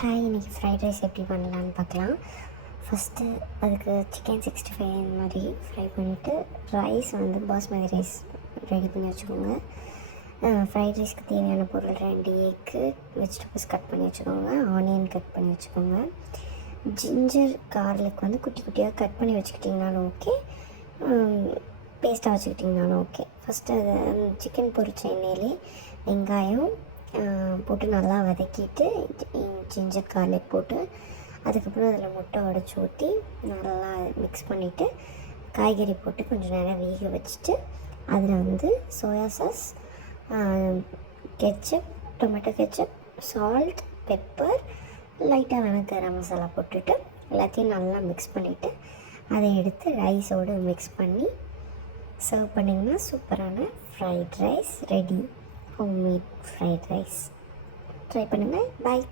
Hi, இன்றைக்கி fried rice எப்படி பண்ணலான்னு பார்க்கலாம். ஃபஸ்ட்டு அதுக்கு சிக்கன் 65 இந்த மாதிரி ஃப்ரை பண்ணிவிட்டு ரைஸ் பாஸ்மதி ரைஸ் ரெடி பண்ணி வச்சுக்கோங்க. ஃப்ரைட் ரைஸ்க்கு தேவையான பொருள் 2 எக்கு, வெஜிடபிள்ஸ் கட் பண்ணி வச்சுக்கோங்க, ஆனியன் கட் பண்ணி வச்சுக்கோங்க, ஜிஞ்சர் கார்லிக் குட்டி குட்டியாக கட் பண்ணி வச்சுக்கிட்டிங்கனாலும் ஓகே, பேஸ்ட்டாக வச்சுக்கிட்டிங்கனாலும் ஓகே. ஃபஸ்ட்டு அதை சிக்கன் பொரிச்ச எண்ணெயிலே வெங்காயம் போட்டு நல்லா வதக்கிட்டு ஜிஞ்சர் கார்லிக் போட்டு அதுக்கப்புறம் அதில் முட்டை உடச்சி ஊற்றி நல்லா மிக்ஸ் பண்ணிவிட்டு காய்கறி போட்டு கொஞ்சம் நேரம் வேக வச்சுட்டு அதில் soya sauce, ketchup, tomato ketchup, salt, pepper, லைட்டாக வேணால் கரம் மசாலா போட்டுட்டு எல்லாத்தையும் நல்லா மிக்ஸ் பண்ணிவிட்டு அதை எடுத்து ரைஸோடு மிக்ஸ் பண்ணி சர்வ் பண்ணிங்கன்னா சூப்பரான fried rice ready. Homemade fried rice try பண்ணுங்கள். பாய்.